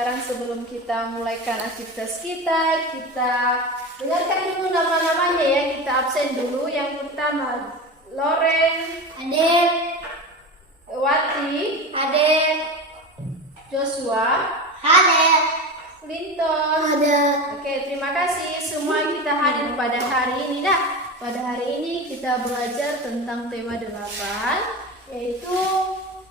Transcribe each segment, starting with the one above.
sekarang sebelum kita mulaikan aktivitas kita dengarkan dulu nama-namanya ya. Kita absen dulu. Yang pertama, Loren. Hadir. Wati. Hadir. Joshua. Hadir. Clinton. Hadir. Oke, terima kasih semua kita hadir pada hari ini. Pada hari ini kita belajar tentang tema 8, yaitu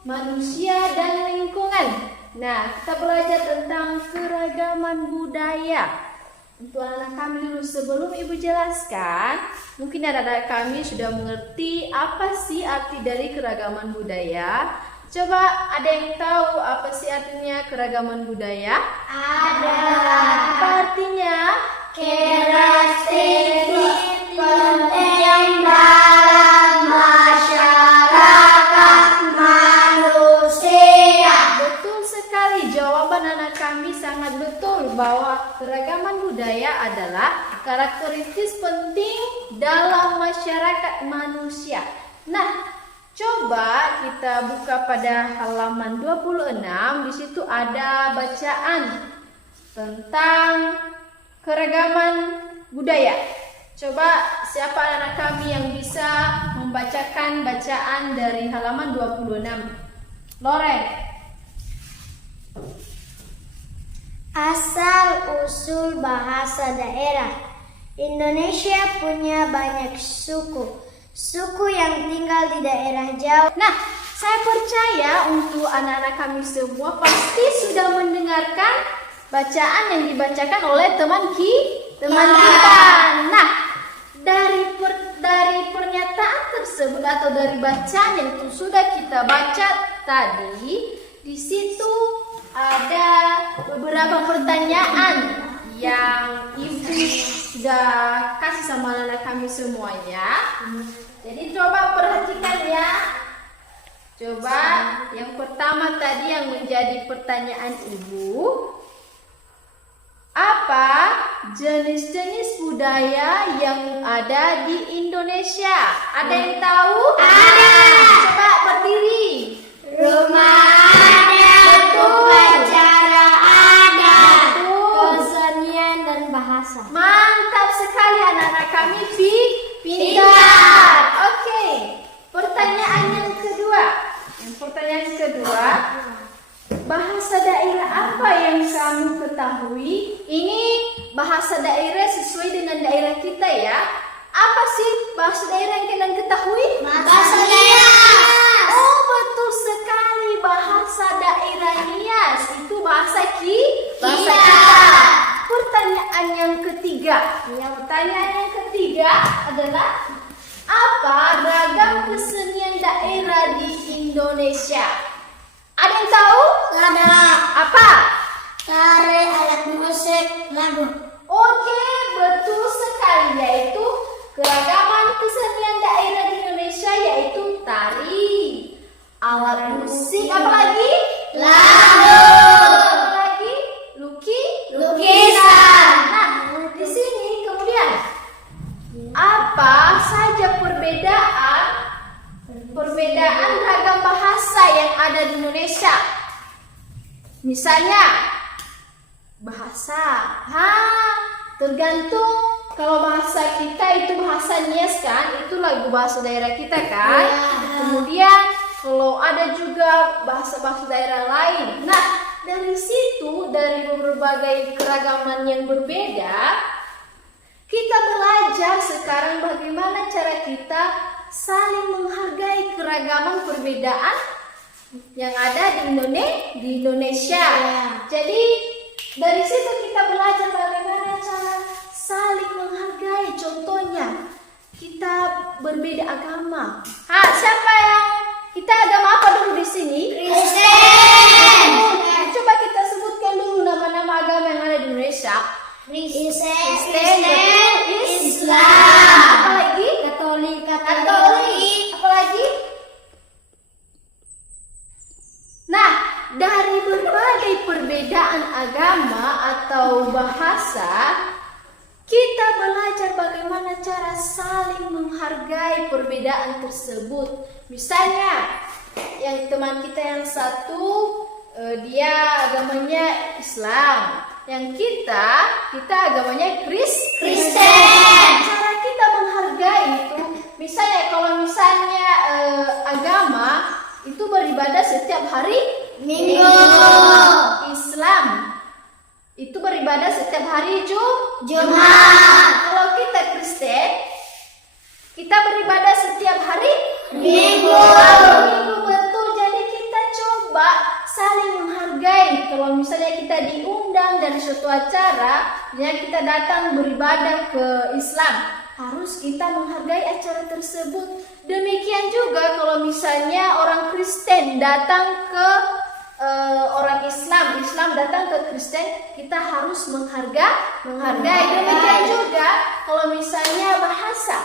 manusia dan lingkungan. Nah, kita belajar tentang keragaman budaya. Untuk anak kami dulu, sebelum Ibu jelaskan, mungkin anak-anak kami sudah mengerti apa sih arti dari keragaman budaya. Coba ada yang tahu apa sih artinya keragaman budaya? Ada. Apa artinya? Karakteristik penting dalam masyarakat manusia. Betul sekali, jawaban anak kami sangat betul bahwa keragaman budaya adalah karakteristik penting dalam masyarakat manusia. Nah, coba kita buka pada halaman 26. Di situ ada bacaan tentang keragaman budaya. Coba siapa anak kami yang bisa membacakan bacaan dari halaman 26? Loren. Asal-usul bahasa daerah. Indonesia punya banyak suku. Suku yang tinggal di daerah Jawa. Nah, saya percaya untuk anak-anak kami semua pasti sudah mendengarkan bacaan yang dibacakan oleh teman kita. Nah, dari pernyataan tersebut atau dari bacaan yang sudah kita baca tadi, di situ ada beberapa pertanyaan yang Ibu sudah kasih sama anak kami semuanya. Jadi coba perhatikan ya. Coba yang pertama tadi yang menjadi pertanyaan Ibu, apa jenis-jenis budaya yang ada di Indonesia? Ada yang tahu? Ada. Coba berdiri. Rumah ada, upacara ada, kesenian dan bahasa. Mantap sekali anak-anak kami, pintar. Oke. Pertanyaan yang kedua. Bahasa daerah apa yang kamu ketahui? Ini bahasa daerah sesuai dengan daerah kita ya. Apa sih bahasa daerah yang kalian ketahui? Bahasa daerah. Oh, betul sekali, bahasa daerah Nias. Itu bahasa kita. Pertanyaan yang ketiga. Pertanyaan yang ketiga adalah apa ragam kesenian daerah di Indonesia? Ada yang tahu? Ada. Apa? Tari, alat musik, lagu. Oke, betul sekali, yaitu keragaman kesenian daerah di Indonesia yaitu tari, alat musik, apa lagi? Lagu. Apa lagi? Lukisan. Nah, di sini kemudian apa saja perbedaan ragam bahasa yang ada di Indonesia? Misalnya bahasa, tergantung. Kalau bahasa kita itu bahasa Nias kan, itu lagu bahasa daerah kita kan. Kemudian kalau ada juga bahasa-bahasa daerah lain. Nah, dari situ, dari berbagai keragaman yang berbeda, kita belajar sekarang bagaimana cara kita saling menghargai keragaman perbedaan yang ada di Indonesia. Jadi dari situ kita belajar bagaimana cara saling menghargai. Contohnya, kita berbeda agama. Siapa yang kita agama apa dulu di sini? Kristen. Coba kita sebutkan dulu nama-nama agama yang ada di Indonesia. Kristen, Islam. Apa lagi? Katolik. Apa lagi? Nah, dari berbagai perbedaan agama atau bahasa, kita belajar bagaimana cara saling menghargai perbedaan tersebut. Misalnya, yang teman kita yang satu dia agamanya Islam. Yang kita agamanya Kristen. Cara kita menghargai itu, misalnya kalau agama itu beribadah setiap hari Minggu. Islam itu beribadah setiap hari Jumat. Kalau kita Kristen, kita beribadah setiap hari Minggu. Minggu, betul. Jadi kita coba saling menghargai. Kalau misalnya kita diundang dari suatu acara, ya kita datang beribadah ke Islam, harus kita menghargai acara tersebut. Demikian juga kalau misalnya orang Kristen datang ke orang Islam datang ke Kristen, kita harus menghargai. Demikian juga kalau misalnya bahasa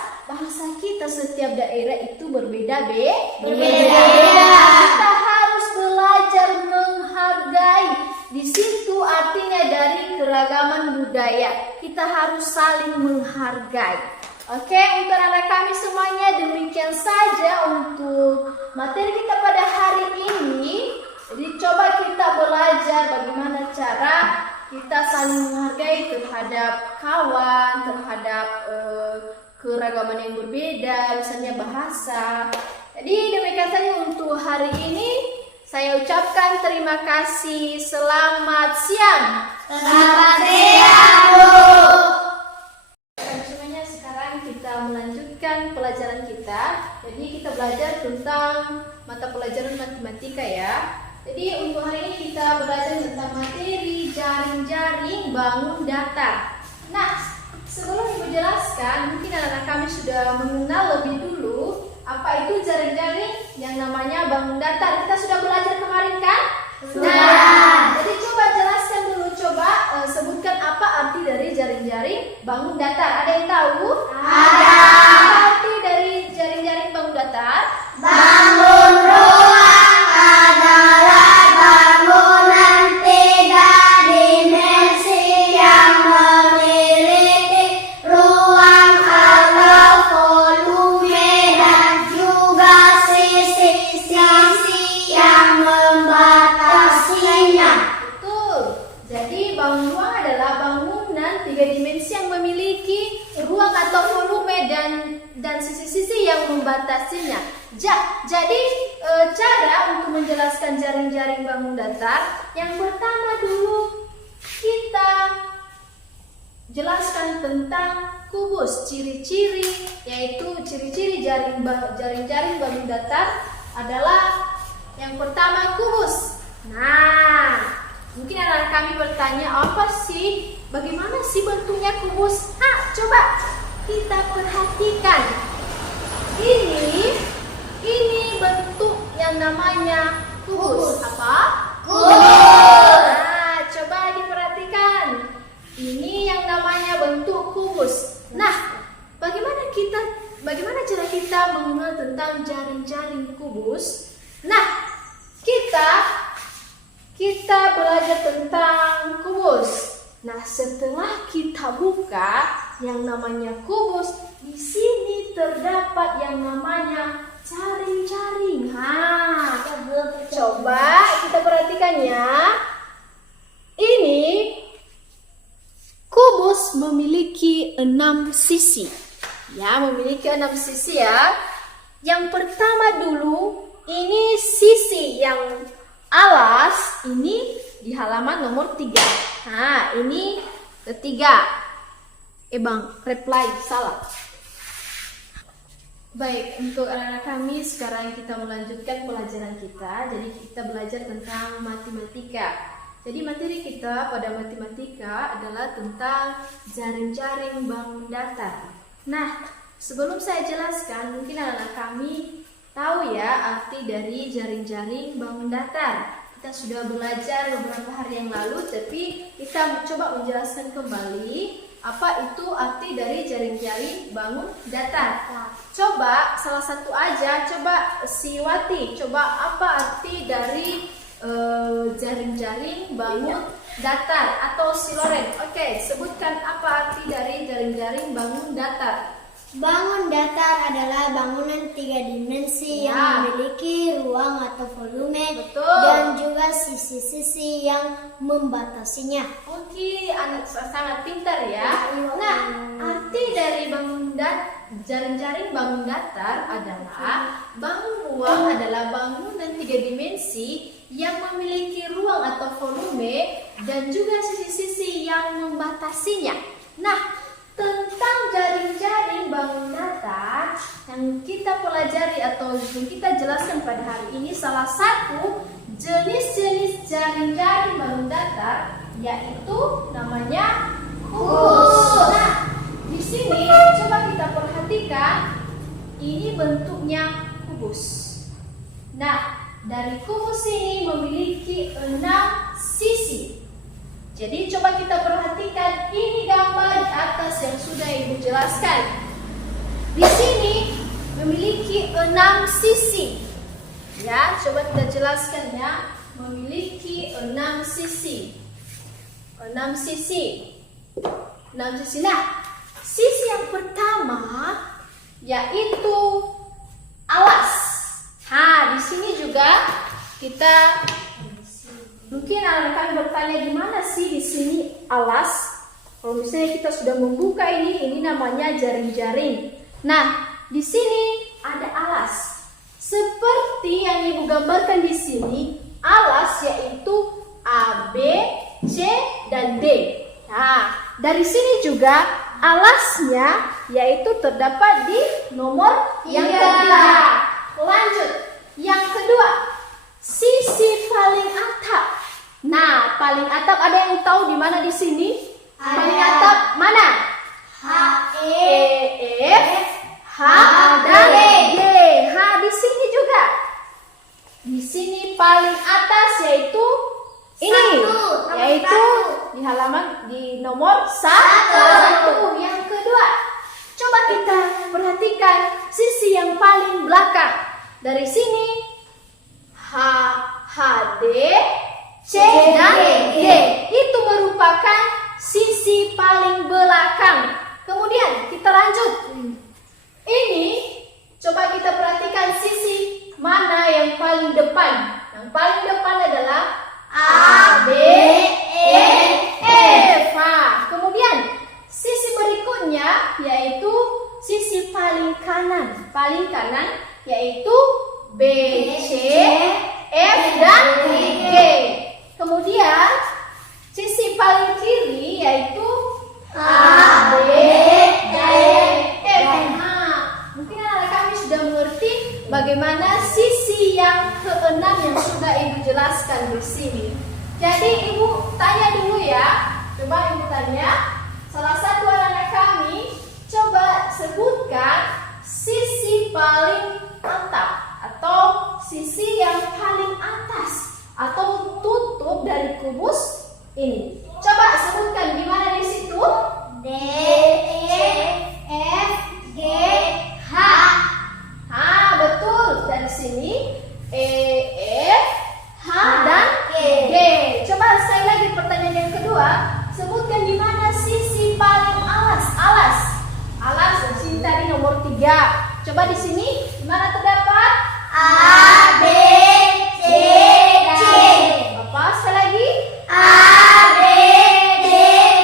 kita setiap daerah itu berbeda. Kita harus belajar menghargai. Di situ artinya dari keragaman budaya, kita harus saling menghargai. Oke, untuk anak kami semuanya demikian saja untuk materi kita pada hari ini. Jadi coba kita belajar bagaimana cara kita saling menghargai terhadap kawan, terhadap keragaman yang berbeda, misalnya bahasa. Jadi demikian saja untuk hari ini. Saya ucapkan terima kasih. Selamat siang. Selamat siang, Bu. Semuanya, sekarang kita melanjutkan pelajaran kita. Jadi kita belajar tentang mata pelajaran matematika ya. Jadi untuk hari ini kita belajar tentang materi jaring-jaring bangun datar. Nah, sebelum Ibu jelaskan, mungkin anak-anak kami sudah mengenal lebih dulu apa itu jaring-jaring yang namanya bangun datar. Kita sudah belajar kemarin kan? Sudah. Jadi coba jelaskan dulu, sebutkan apa arti dari jaring-jaring bangun datar. Ada yang tahu? Ada. Apa arti dari jaring-jaring bangun datar? Bangun ruang adalah bangunan tiga dimensi yang memiliki ruang atau volume dan juga sisi-sisi yang membatasinya. Betul. Jadi bangun ruang adalah bangunan tiga dimensi yang memiliki ruang atau volume dan sisi-sisi yang membatasinya. Jadi cara untuk menjelaskan jaring-jaring bangun datar, yang pertama dulu kita jelaskan tentang kubus. Ciri-ciri, yaitu ciri-ciri jaring-jaring bangun datar adalah yang pertama kubus. Nah, mungkin anak kami bertanya, apa sih? Bagaimana sih bentuknya kubus? Coba kita perhatikan. Ini bentuk yang namanya kubus. Apa? Kubus. Nah, coba diperhatikan. Ini yang namanya bentuk kubus. Nah, bagaimana cara kita mengenal tentang jaring-jaring kubus? Nah, kita belajar tentang kubus. Nah, setelah kita buka yang namanya kubus, di sini terdapat yang namanya jaring-jaring. Coba kita perhatikan ya. Ini kubus memiliki 6 sisi. Ya, memiliki 6 sisi ya. Yang pertama dulu, ini sisi yang alas, ini di halaman nomor 3. Nah, ini ketiga. Bang, reply salah. Baik, untuk anak-anak kami sekarang kita melanjutkan pelajaran kita. Jadi kita belajar tentang matematika. Jadi materi kita pada matematika adalah tentang jaring-jaring bangun datar. Nah, sebelum saya jelaskan, mungkin anak-anak kami tahu ya arti dari jaring-jaring bangun datar. Kita sudah belajar beberapa hari yang lalu, tapi kita coba menjelaskan kembali apa itu arti dari jaring-jaring bangun datar. Coba salah satu aja, coba si Wati, coba apa arti dari jaring-jaring bangun datar atau si Loren. Oke, sebutkan apa arti dari jaring-jaring bangun datar. Bangun datar adalah bangunan 3 dimensi yang memiliki ruang atau volume. Betul. Dan juga sisi-sisi yang membatasinya. Oke, anak sangat pintar ya. Nah, arti dari jaring-jaring bangun datar adalah bangun ruang adalah bangunan 3 dimensi yang memiliki ruang atau volume dan juga sisi-sisi yang membatasinya. Nah, tentang jaring-jaring bangun datar yang kita pelajari atau yang kita jelaskan pada hari ini, salah satu jenis-jenis jaring-jaring bangun datar yaitu namanya kubus. Nah, di sini coba kita perhatikan, ini bentuknya kubus. Nah, dari kubus ini memiliki 6 sisi. Jadi coba kita perhatikan ini gambar di atas yang sudah Ibu jelaskan. Di sini memiliki 6 sisi. Ya, coba kita jelaskan ya. Memiliki 6 sisi. 6 sisi. 6 sisi. Nah, sisi yang pertama yaitu alas. Nah, di sini juga kita mungkin anak kami bertanya gimana sih di sini alas? Kalau misalnya kita sudah membuka ini namanya jaring-jaring. Nah, di sini ada alas. Seperti yang Ibu gambarkan di sini, alas yaitu A, B, C, dan D. Nah, dari sini juga alasnya yaitu terdapat di nomor yang ketiga. Lanjut, yang kedua, sisi paling atap. Nah, paling atap ada yang tahu di mana di sini? Paling atap mana? H, E, F, H, dan G. H di sini juga. Di sini paling atas yaitu ini, yaitu di halaman di nomor 1. Yang kedua, coba kita perhatikan sisi yang paling belakang. Dari sini H, HD, C, dan G. Itu merupakan sisi paling belakang. Kemudian kita lanjut. Ini coba kita perhatikan sisi mana yang paling depan. Yang paling depan adalah A, B, E, F. Nah, kemudian sisi berikutnya yaitu sisi paling kanan. Paling kanan yaitu B, C, F, dan G. Kemudian sisi paling kiri yaitu A, B, C, F. Nah, mungkin anak kami sudah mengerti bagaimana sisi yang keenam yang sudah Ibu jelaskan di sini. Jadi Ibu tanya dulu ya. Coba Ibu tanya salah satu anak kami, coba sebutkan sisi paling atap atau sisi yang paling atas atau tutup dari kubus ini. Coba sebutkan gimana di situ? D, E, F, G, H. Ah, betul. Dari sini E, F, H, dan G. Coba sekali lagi pertanyaan yang kedua. Sebutkan di mana sisi paling alas. Alas di sini tadi nomor 3. Coba di sini di mana terdapat? A, B, C, C. Apa? Sekali lagi? A, B, D,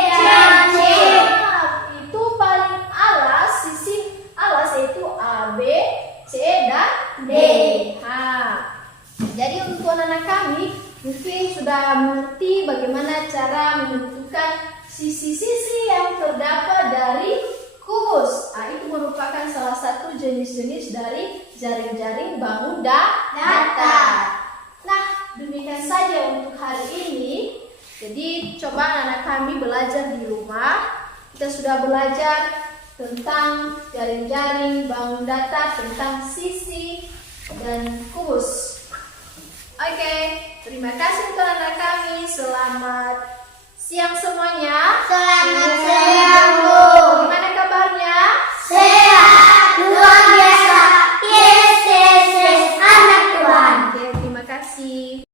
dan C. Itu paling alas, sisi alas yaitu A, B, C, dan D. Jadi untuk anak kami mungkin sudah mengerti bagaimana cara menentukan sisi-sisi yang terdapat dari kubus. Itu merupakan salah satu jenis-jenis dari jaring-jaring bangun datar. Nah, demikian saja untuk hari ini. Jadi coba anak kami belajar di rumah. Kita sudah belajar tentang jaring-jaring bangun datar, tentang sisi dan kubus. Oke, terima kasih untuk anak kami. Selamat siang semuanya. Selamat